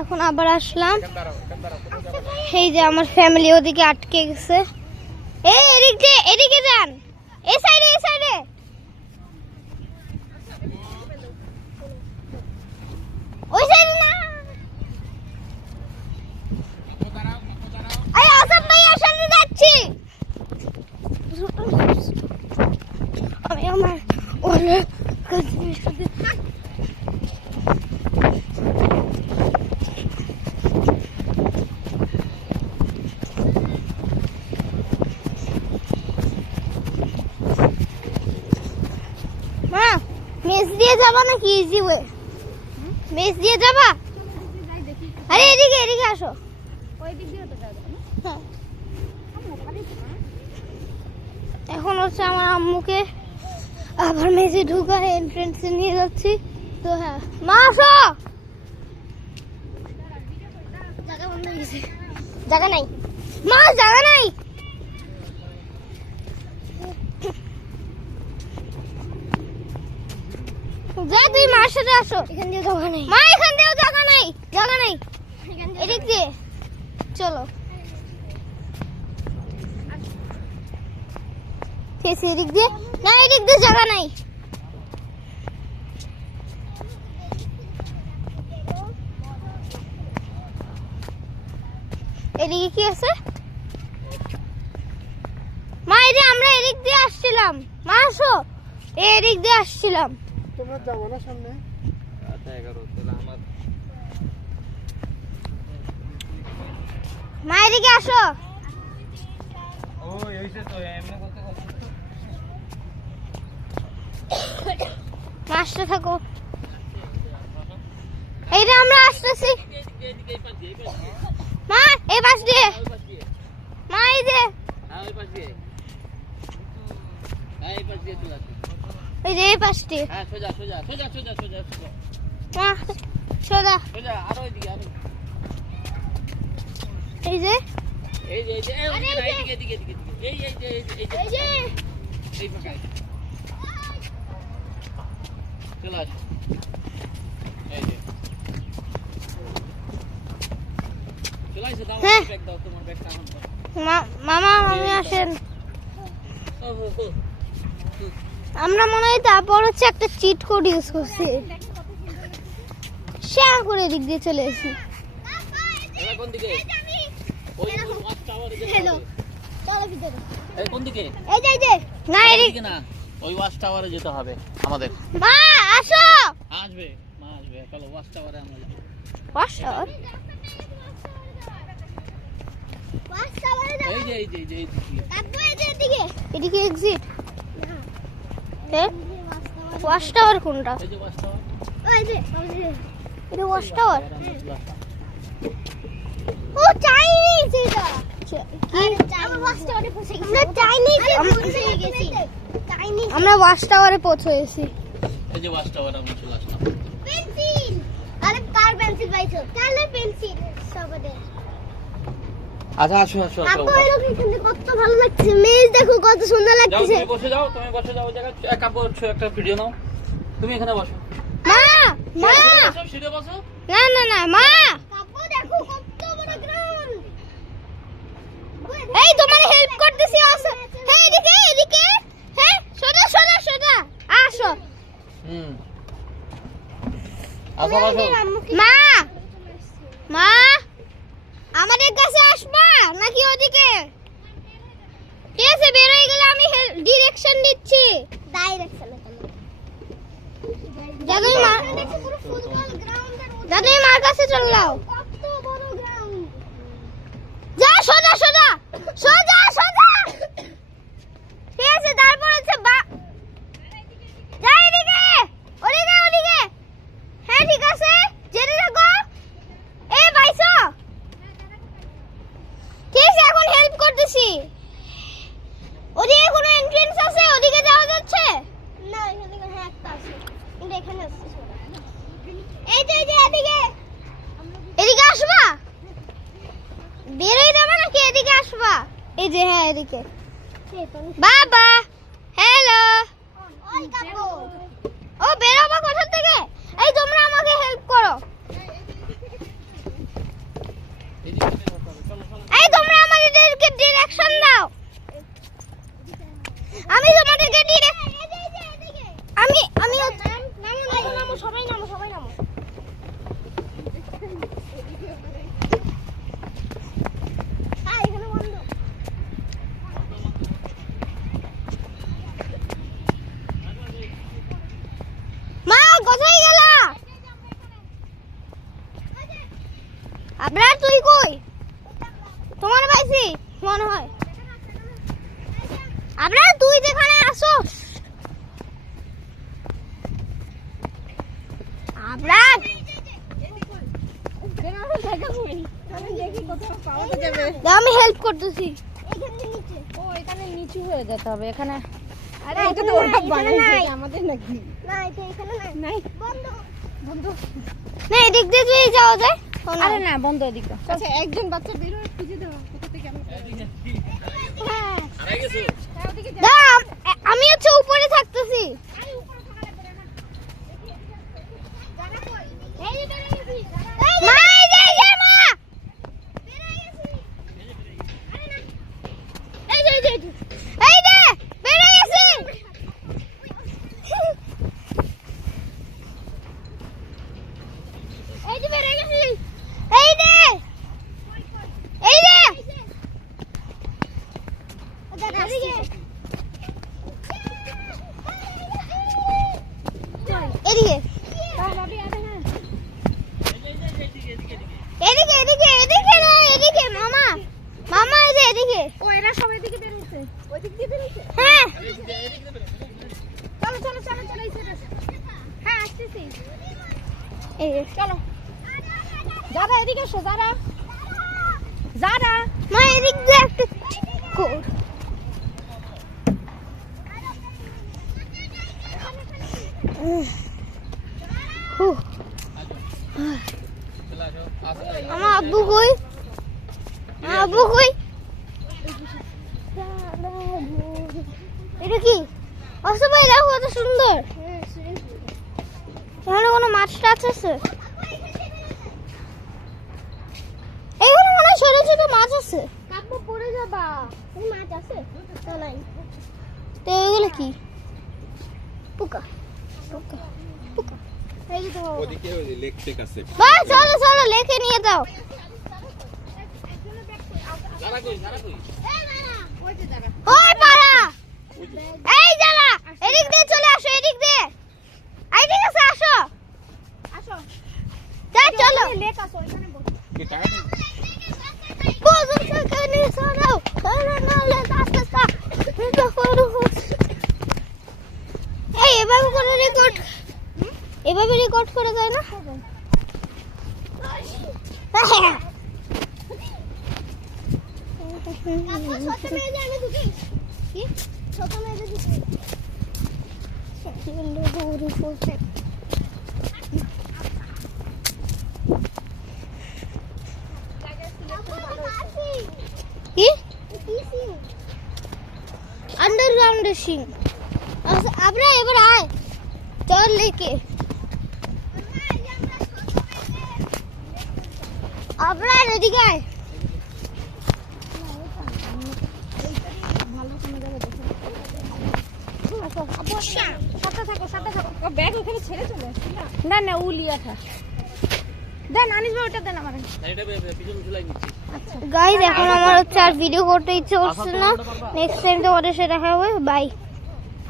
এখন আবার আসলাম। এই যে আমার ফ্যামিলি ওদিকে আটকে গেছে। এই এদিকে যান, এই সাইডে ওই সাইডে না। এই আসাম ভাইয়ার সাথে যাচ্ছি আমি আমার ওর কাজিনের সাথে। মা মেস দিয়ে যাবা নাকি ইজি ওয়ে? মেস দিয়ে যাবা? আরে এদিকে আসো। ওই দিক দিয়ে তো যাবে না। এখন হচ্ছে আমার আম্মুকে আবার মেসে ঢুকা এন্ট্রান্সে নিয়ে যাচ্ছি। তো হ্যাঁ মা আসো। জায়গা বন্ধ হয়ে গেছে, জায়গা নাই মা, জায়গা নাই। যা তুই মার সাথে আসো। এখান দিয়ে জায়গা নাই মা, এখান দিয়েও জায়গা নাই এদিক দিয়ে চলো। এদিক দিয়ে না, এদিক দিয়ে জায়গা নাই। এদিকে কি আছে মা? এই যে আমরা এদিক দিয়ে আসছিলাম মা, আসো। এদিক দিয়ে আসছিলাম। তোমরা যাবো না সামনে? মা এদিকে আসো। আসতে থাকো। এই যে আমরা আসতেছি মা, এই পাশ দিয়ে মা, এই যে এই পাশ দিয়ে মা, সোজা। এই যে মামা আমি আসেন। আমরা মনে হয় তারপর হচ্ছে একটা চিট কোড ইউজ করছি, শেয়ার করে দিক দিয়ে চলে এসেছি। না এদিকে না, ওই ওয়াচ টাওয়ারে যেতে হবে আমাদের। মা আসো। আসবে মা, আসবে। চলো ওয়াচ টাওয়ারে আমরা যাব। Watch tower? এদিকে এক্সিট। ওয়াচ টাওয়ার কোনটা? এটা ওয়াচ টাওয়ার। ও চাইনিজ, এটা আমরা ওয়াচ টাওয়ারে পৌঁছেছি। এই যে ওয়াচ টাওয়ারে আমরা চলে আসলাম। পেন্সিল, আরে কার পেন্সিল পাইছো? কালার পেন্সিল সবতে। আচ্ছা আসো। আপু এই লোক এখানে কত ভালো লাগছে, মেজ দেখো কত সুন্দর লাগছে। তুমি বসে যাও জায়গা। এক কাপ একটা ভিডিও নাও। তুমি এখানে বসো। মা সিটে বসো। না মা, আপু দেখো কত বড় গ্রাউন্ড। এই তোমার হেল্প করতেছি। আসো হ্যাঁ, এদিকে হ্যাঁ, সোজা আসো। আসো মা আমাদের কাছে আসবা নাকি ওদিকে? ঠিক আছে, বের হয়ে গেলে আমি ডিরেকশন দিচ্ছি। দাদুই মার কাছে চলে যাও। যা সোজা ঠিক আছে। তারপর হচ্ছে যা এদিকে, ওদিকে। হ্যাঁ ঠিক আছে, যেতে থাকো। এই পাইছো? ঠিক আছে, এখন হেল্প করতেছি। ওদিকে কোনো এন্ট্রান্স আছে? ওদিকে যাওয়া যাচ্ছে না? এখানে হ্যাঁ একটা আছে, কিন্তু এখানে আছে। এই যে এদিকে আসবা? বেরোই যাবে নাকি? এদিকে আসবা? এই যে হ্যাঁ এদিকে। বাবা হ্যালো। ও বেরোবা কোথা থেকে? এই তোমরা আমাকে হেল্প করো। আবরার তুই কই? তোমার পাইছি মনে হয়। আবরার তুই যেখানে আসোস। আবরার আমি হেল্প করতেছি। ও এখানে নিচু হয়ে যেতে হবে এখানে। আরে এটা তো ওরা বানাইছে আমাদের নাকি? না এটা এখানে নাই। নাই বন্ধ বন্ধ। না এদিক দিয়ে যদি যাওয়া যায়। আরে না বন্ধ এদিকে। আচ্ছা একজন বাচ্চা বের হয়ে খুঁজে দাও কোথা থেকে আমরা। হ্যাঁ হারাই গেছো? হ্যাঁ ওদিকে যাও। দাঁড়া, আমি হচ্ছে উপরে থাকতেছি। মা, এই যে, মা। এই যে, বেড়ে গেছি। এই যে বেড়ে গেছি। এই যে। এদিকে না এদিকে মামা এই যে এদিকে। ও এরা সব এদিকে বের হচ্ছে। ওই দিক দিয়ে বের হচ্ছে। হ্যাঁ চলো চলো চলো চলো এই সাইডে। হ্যাঁ আসতেছি। এই যে। চলো যারা এদিকে এসো যারা যারা মা এদিক দিয়ে একটা কর। চলে আসো। আসো। আমার আব্বু কই? এটা কি? অসু ভাই দেখো কত সুন্দর। এখানে কোনো মাছ টাছ আছে? এখানে মনে হয় ছোট ছোট মাছ আছে। কাপড় পরে যাবা। মাছ আছে? তো এগুলো কি? পোকা। এই যে তো ওদিকে ওই লেক টেক আছে। বা চলো লেখে নিয়ে যাও। যারা কই? ওই যে যারা ওই পাড়া এই যারা এদিক দিয়ে চলে আসো এদিক দিয়ে। ঠিক আছে আসো যা চলো। লেক আসো এখানে বসো। কি টাকা নেই? কোজন থেকে নিয়ে চলো না লেট আস্তে এই এভাবে করে রেকর্ড করে যায় না? अंडरग्राउंड सिंह আমরা এবার আয় চল লেকে আমরা এদিকে আয়। সাথে থাকো ব্যাগ ওখানে ছেড়ে চলে আসছি না না উলিয়া থাক দেন আনিস ভাই ওটা দেন আমার। এটা পিছন ঝুলাই নিচ্ছি। গাইস এখন আমার হচ্ছে আর ভিডিও করতে ইচ্ছে করছে না। নেক্সট টাইম তোমাদের সাথে দেখা হবে। বাই।